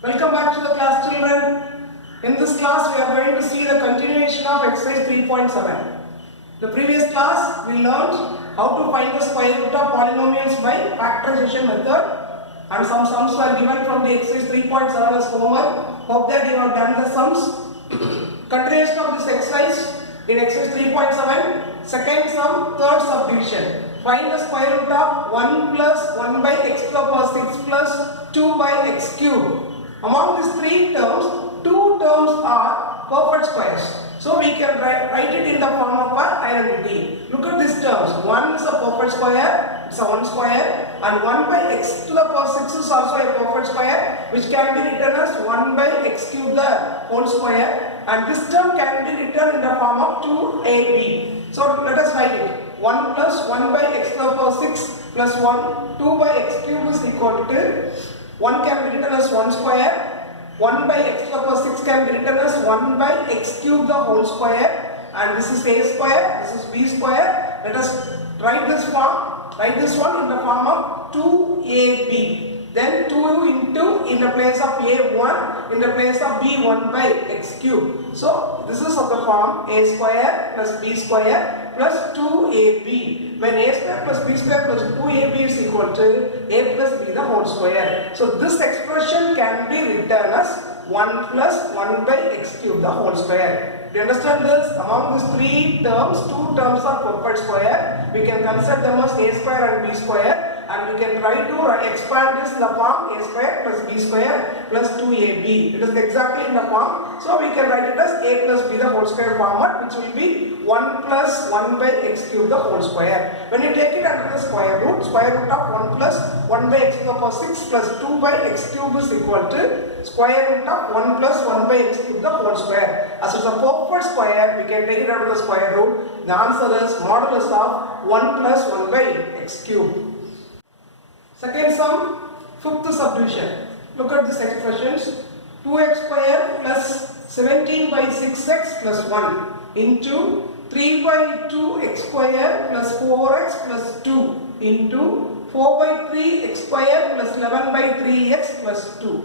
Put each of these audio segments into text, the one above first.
Welcome back to the class, children. In this class we are going to see the continuation of exercise 3.7. The previous class we learned how to find the square root of polynomials by factorization method, and some sums were given from the exercise 3.7 as homework. Hope that you have done the sums. Continuation of this exercise in exercise 3.7, second sum, third subdivision. Find the square root of 1 plus 1 by x to the power 6 plus 2 by x cube. Among these three terms, two terms are perfect squares. So we can write it in the form of an identity. Look at these terms. 1 is a perfect square, it's a 1 square, and 1 by x to the power 6 is also a perfect square, which can be written as 1 by x cube the whole square, and this term can be written in the form of 2ab. So let us write it. 1 plus 1 by x to the power 6 plus 1, 2 by x cube is equal to 1 can be written as 1 square, 1 by x to the power 6 can be written as 1 by x cube the whole square, and this is a square, this is b square. Let us write this one in the form of 2ab. Then 2 into in the place of a1 in the place of b1 by x cube. So this is of the form a square plus b square plus 2ab. When a square plus b square plus 2ab is equal to a plus b the whole square. So this expression can be written as 1 plus 1 by x cube the whole square. Do you understand this? Among these three terms, two terms are perfect square. We can consider them as a square and b square. And we can try to expand this in the form a square plus b square plus 2ab. It is exactly in the form. So we can write it as a plus b the whole square format, which will be 1 plus 1 by x cube the whole square. When you take it under the square root of 1 plus 1 by x to the power 6 plus 2 by x cube is equal to square root of 1 plus 1 by x cube the whole square. As it's a perfect square, we can take it under the square root. The answer is modulus of 1 plus 1 by x cube. Second sum, fifth subdivision. Look at these expressions. 2x square plus 17 by 6x plus 1 into 3 by 2x square plus 4x plus 2 into 4 by 3x square plus 11 by 3x plus 2.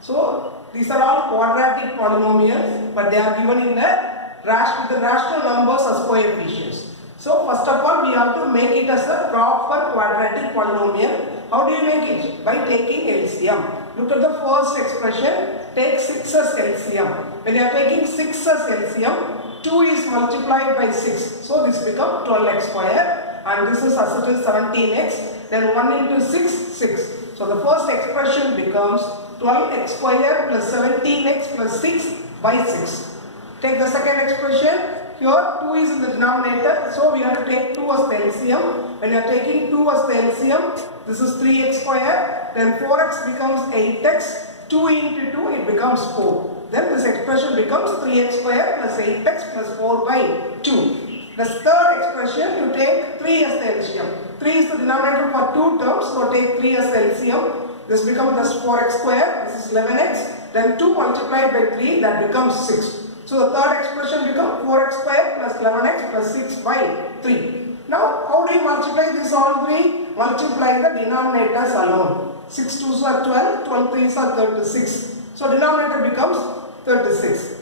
So these are all quadratic polynomials, but they are given in the with the rational numbers as coefficients. So first of all, we have to make it as a proper quadratic polynomial. How do you make it? By taking LCM. Look at the first expression. Take 6 as LCM. When you are taking 6 as LCM, 2 is multiplied by 6. So this becomes 12x square. And this is as it is 17x. Then 1 into 6, 6. So the first expression becomes 12x square plus 17x plus 6 by 6. Take the second expression. Here 2 is in the denominator, so we have to take 2 as the LCM. When you are taking 2 as the LCM, this is 3x square, then 4x becomes 8x, 2 into 2 it becomes 4. Then this expression becomes 3x square plus 8x plus 4 by 2. The third expression, you take 3 as the LCM. 3 is the denominator for two terms, so take 3 as the LCM. This becomes just 4x square, this is 11x, then 2 multiplied by 3, that becomes 6. So the third expression becomes 4x square plus 11x plus 6 by 3. Now how do you multiply this all three? Multiply the denominators alone. 6 2s are 12, 12 3s are 36. So denominator becomes 36.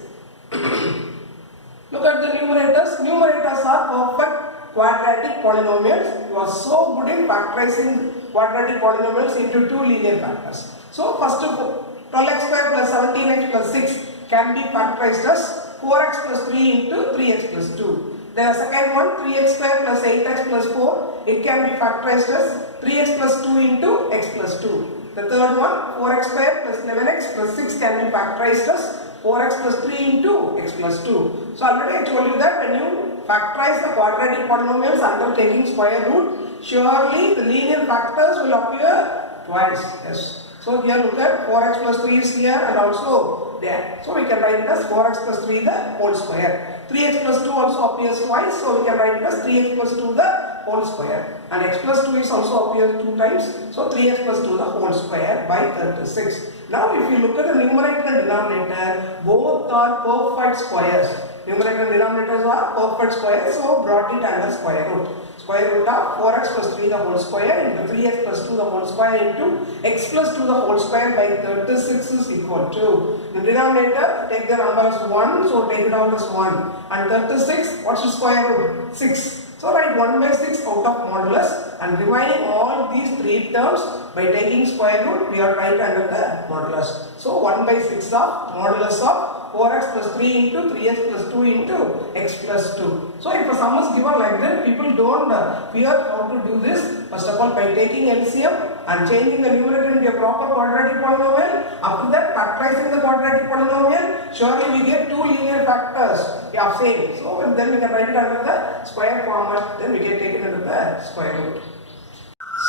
Look at the numerators. Numerators are perfect quadratic polynomials. You are so good in factorizing quadratic polynomials into two linear factors. So first of all, 12x square plus 17x plus 6 can be factorized as 4x plus 3 into 3x plus 2. The second one, 3x square plus 8x plus 4, it can be factorized as 3x plus 2 into x plus 2. The third one, 4x square plus 11x plus 6 can be factorized as 4x plus 3 into x plus 2. So already I told you that when you factorize the quadratic polynomials under taking square root, surely the linear factors will appear twice. Yes. So here look at 4x plus 3 is here and also there. So we can write it as 4x plus 3 the whole square. 3x plus 2 also appears twice, so we can write it as 3x plus 2 the whole square. And x plus 2 is also appears 2 times, so 3x plus 2 the whole square by 36. Now if you look at the numerator and denominator, both are perfect squares. Numerator and denominators are perfect squares, so brought it under square root. Square root of 4x plus 3 the whole square into 3x plus 2 the whole square into x plus 2 the whole square by 36 is equal to, the denominator take the number as 1, so take it down as 1, and 36, what's the square root? 6. So write 1 by 6 out of modulus, and remaining all these three terms by taking square root we are right under the modulus. So 1 by 6 of modulus of 4x plus 3 into 3x plus 2 into x plus 2. So if a sum is given like that, people don't fear how to do this. First of all, by taking LCM and changing the numerator into a proper quadratic polynomial. After that, factorizing the quadratic polynomial, surely we get two linear factors of same. So then we can write it under the square format, then we can take it under the square root.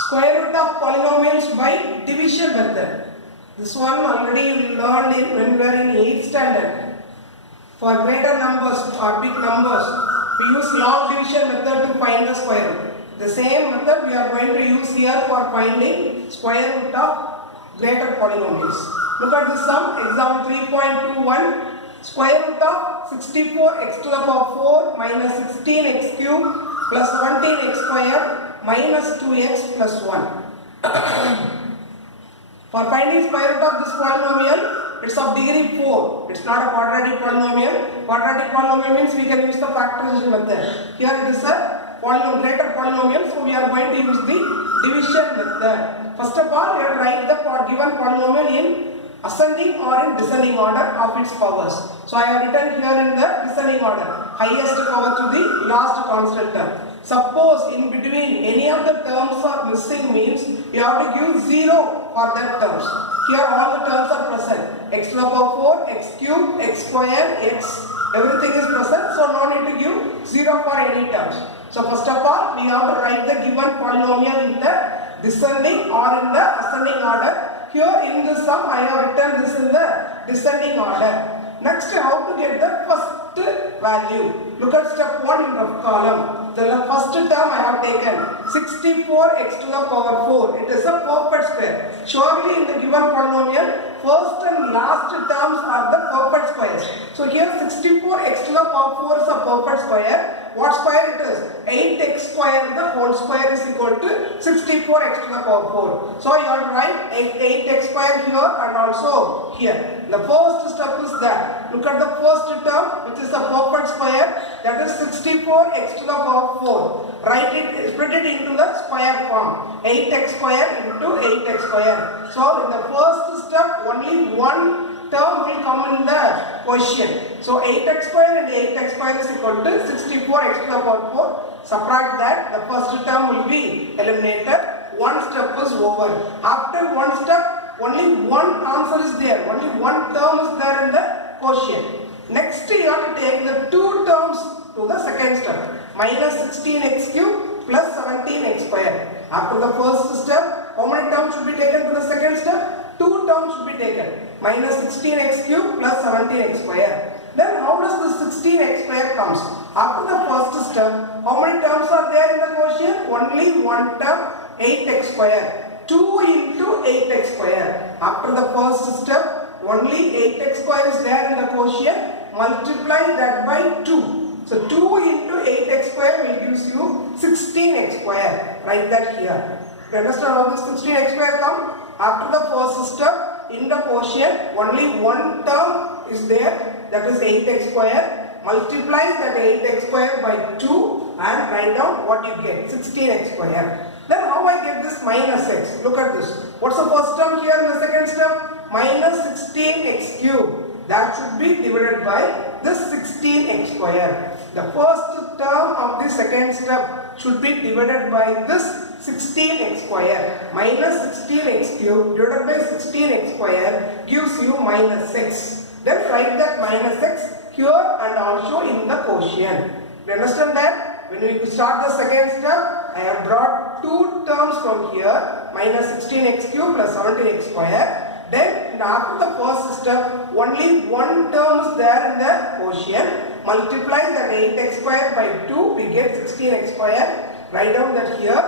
Square root of polynomials by division method. This one already you learned when we were in 8th standard. For greater numbers or big numbers, we use log division method to find the square root. The same method we are going to use here for finding square root of greater polynomials. Look at this sum, example 3.21. Square root of 64x to the power 4 minus 16x cube plus 17x square minus 2x plus 1. For finding square root of this polynomial, it's of degree 4. It's not a quadratic polynomial. Quadratic polynomial means we can use the factorization method. Here it is a greater polynomial, so we are going to use the division method. First of all, we will write the given polynomial in ascending or in descending order of its powers. So I have written here in the descending order, highest power to the last constant term. Suppose in between any of the terms are missing means you have to give 0 for that terms. Here all the terms are present. X to the power 4, x cube, x square, x, everything is present. So no need to give 0 for any terms. So first of all, we have to write the given polynomial in the descending or in the ascending order. Here in this sum, I have written this in the descending order. Next, how to get the first value? Look at step 1 in the column. The first term I have taken 64x to the power 4. It is a perfect square. Surely in the given polynomial, first and last terms are the perfect squares. So here 64x to the power 4 is a perfect square. What square it is? 8x square, the whole square is equal to 64x to the power 4. So you have to write 8x square here and also here. The first step is that. Look at the first term, which is the perfect square, that is 64x to the power 4. Write it, split it into the square form. 8x square into 8x square. So in the first step, only one term will come in the quotient. So 8x square and 8x square is equal to 64x to the power 4. Subtract that, the first term will be eliminated. One step is over. After one step, only one answer is there. Only one term is there in the quotient. Next, you have to take the two terms to the second step. Minus 16x cube plus 17x square. After the first step, how many terms should be taken to the second step? Two terms should be taken. Minus 16x cube plus 17x square. Then how does the 16x square comes? After the first step, how many terms are there in the quotient? Only one term, 8x square. 2 into 8x square. After the first step, only 8x square is there in the quotient. Multiply that by 2. So 2 into 8x square will gives you 16x square. Write that here. You understand how this 16x square come? After the first step, in the quotient, only one term is there, that is 8x square. Multiply that 8x square by 2 and write down what you get, 16x square. Then how I get this minus x? Look at this. What's the first term here in the second step? Minus 16x cube. That should be divided by this 16x square. The first term of the second step should be divided by this 16x square. Minus 16x cube divided by 16x square gives you minus x. Then write that minus x here and also in the quotient. You understand that? When we start the second step, I have brought two terms from here, minus 16x cube plus 17x square. Then after the first step, only one term is there in the quotient. Multiply that 8x square by 2, we get 16x square. Write down that here.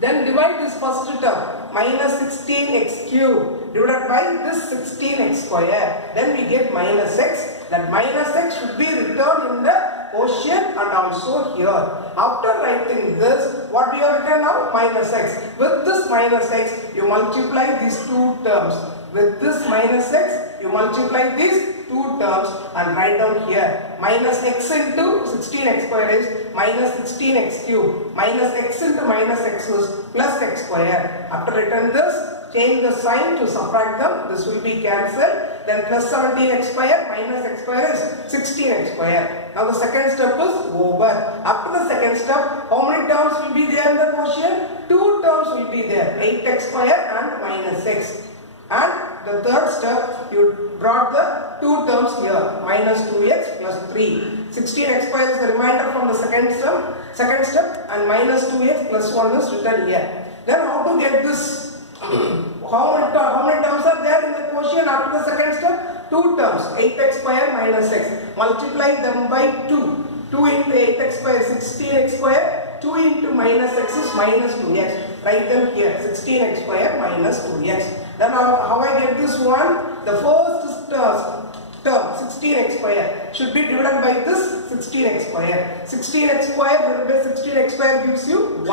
Then divide this first term, minus 16x cube divided by this 16x square. Then we get minus x. That minus x should be returned in the quotient and also here. After writing this, what we have written now? Minus x. With this minus x, you multiply these two terms. With this minus x, you multiply these two terms and write down here. Minus x into 16x square is minus 16x cube. Minus x into minus x is plus x square. After written this, change the sign to subtract them. This will be cancelled. Then plus 17x square minus x square is 16x square. Now the second step is over. After the second step, how many terms will be there in the quotient? Two terms will be there. 8x square and minus x. And the third step, you brought the two terms here, minus 2x plus 3. 16x square is the remainder from the second step, and minus 2x plus 1 is written here. Then how to get this? How many terms are there in the quotient after the second step? Two terms, 8x square minus x. Multiply them by 2. 2 into 8x square is 16x square. 2 into minus x is minus 2x. Write them here, 16x square minus 2x. Then how I get this one? The first term, 16x square, should be divided by this 16x square. 16x square divided by 16x square gives you 1.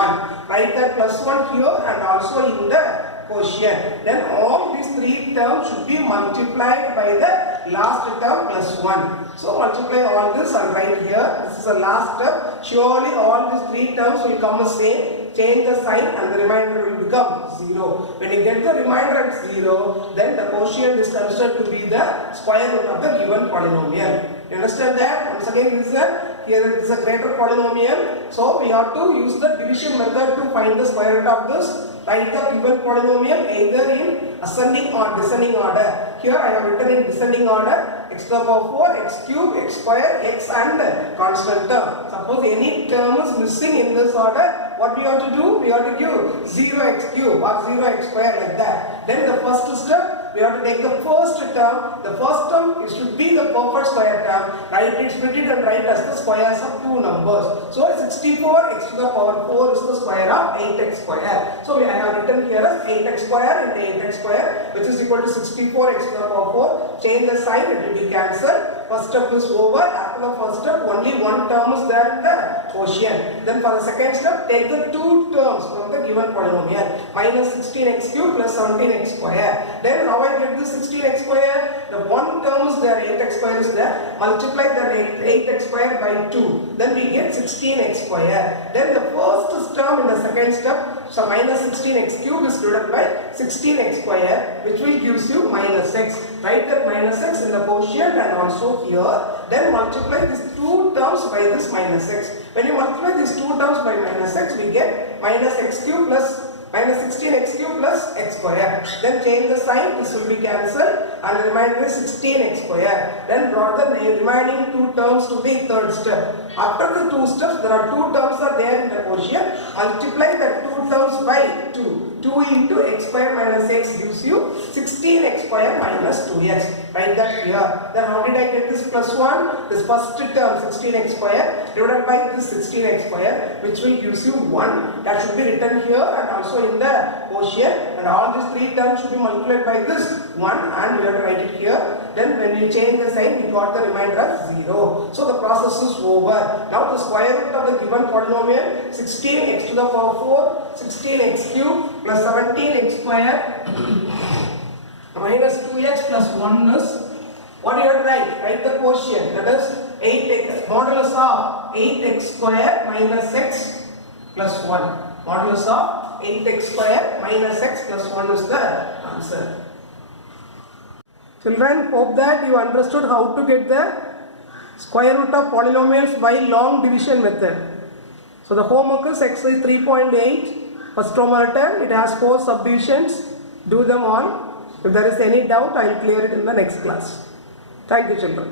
Write that plus 1 here and also in the quotient. Then all these three terms should be multiplied by the last term plus 1. So multiply all this and write here. This is the last step. Surely all these three terms will come the same. Change the sign and the remainder will become 0. When you get the remainder at 0, then the quotient is considered to be the square root of the given polynomial. You understand that? Once again, here it is a greater polynomial. So we have to use the division method to find the square root of this. Write the given polynomial either in ascending or descending order. Here I have written in descending order, x to the power 4, x cube, x square, x and constant term. Suppose any term is missing in this order, what we have to do? We have to give 0x cube or 0x square like that. Then the first step, we have to take the first term. The first term should be the perfect square term. Write it, split it and write as the squares of two numbers. So 64 x to the power 4 is the square of 8x square. So I have written here as 8x square into 8x square, which is equal to 64 x to the power 4. Change the sign, it will be cancelled. First step is over. After the first step, only one term is there in the quotient. Then for the second step, take the two terms from the given polynomial. Minus 16x cube plus 17x square. Then how I get this 16x square? The one term is there, 8x square is there. Multiply that 8x square by 2. Then we get 16x square. Then the first term in the second step, so minus 16x cube is divided by 16x square, which will gives you minus x. Write that minus x in the quotient and also here. Then multiply these two terms by this minus x. When you multiply these two terms by minus x, we get minus x cube plus minus 16x cube plus x square. Then change the sign, this will be cancelled and the remainder is 16x square. Then brought the remaining two terms to the third step. After the two steps, there are two terms are there in the quotient. Multiply the two terms by 2. 2 into x square minus x gives you 16x square minus 2x. Write that here. Then how did I get this plus 1? This first term 16x square divided by this 16x square, which will gives you 1. That should be written here and also in the quotient. And all these three terms should be multiplied by this 1 and we have to write it here. Then when you change the sign, we got the remainder as 0. So the process is over. Now the square root of the given polynomial, 16x to the power 4, 16x cube plus 17x square minus 2x plus 1 is, what you have to write? Write the quotient, that is 8x, modulus of 8x square minus x plus 1. Modulus of 8x square minus x plus 1 is the answer. Children, hope that you understood how to get the square root of polynomials by long division method. So the homework is exercise 3.8. First Roman letter, it has 4 subdivisions. Do them all. If there is any doubt, I will clear it in the next class. Thank you, children.